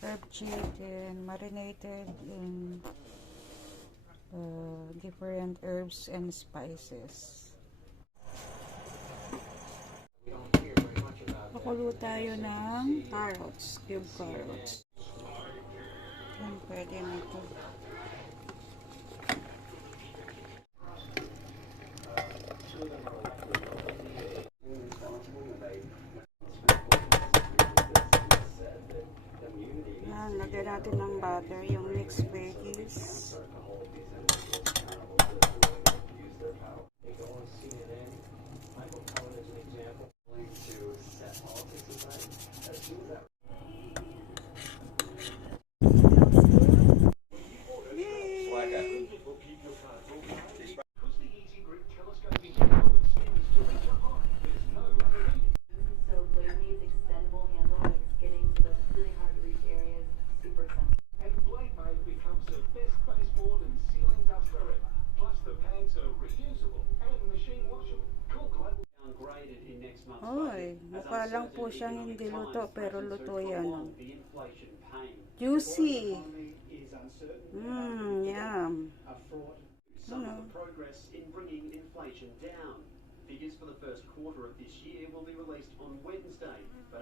Herb chicken, marinated in different herbs and spices. Pakulo tayo ng carrots, cube carrots. Yan, pwede na ito. Yan, lagyan natin ng butter, yung mixed veggies. Oy, mukha lang po siyang hindi luto, pero luto yan. Juicy. Yum. Progress in bringing inflation down. Figures for the first quarter of this year will be released on Wednesday, but